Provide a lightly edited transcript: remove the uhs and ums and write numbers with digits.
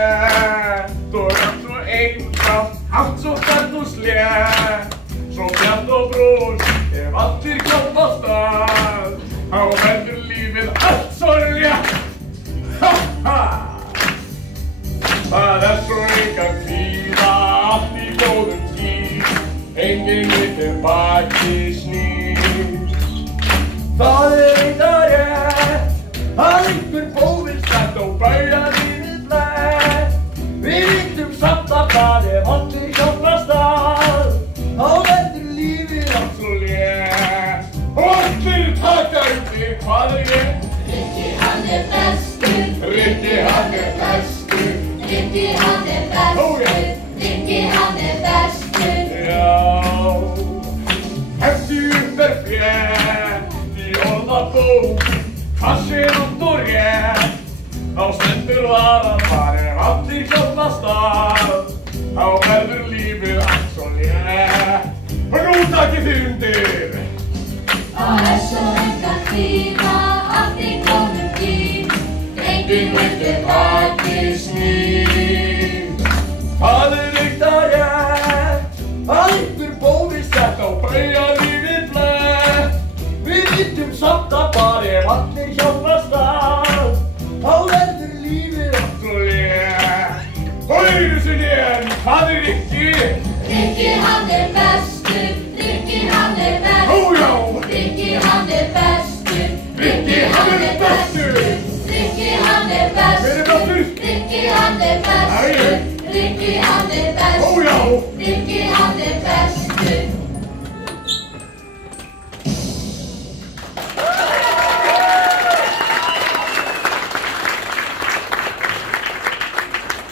létt og allt svo einfalt, allt svo fært og slétt. Svo bjart og brós, ef allir hjálpast að, þá verður lífið allt svo létt. Ha ha! Það svo engan kvíða, allt í góðum tíð, enginn til baki snýst. Það eitthvað rétt, að einhver bófir slæmt og bæja lífið blætt. Við vitum samt að það allir hjálpast að, þá verður lífið allt svo létt. Og allir taka undir, hvað ég? Rikki hann bestur, Rikki hann bestur, Rikki hann bestur, Rikki hann bestur. Já, eftir upp frétt í orðabók, kassi rátt og rétt, þá stendur þar að þar allir hjálpast að, þá verður lífið allt svo létt. Og nú takið þið undir. Það svo engan kvíða, allt í góðum tíð, enginn til baki snýst. Það eitthvað rétt, að einhver bófir slæmt og bæja lífið blætt. Við vitum samt að bara ef allir hjálpast að, þá verður lífið allt svo létt. Og einu sinni enn, hvað Rikki? Rikki hann bestur, Rikki hann bestur. Ó já! Rikki hann bestur, Rikki hann bestur. Rikki hann bestur. Hver bestur? Rikki hann bestur, Rikki hann bestur. Ó já! Rikki hann bestur.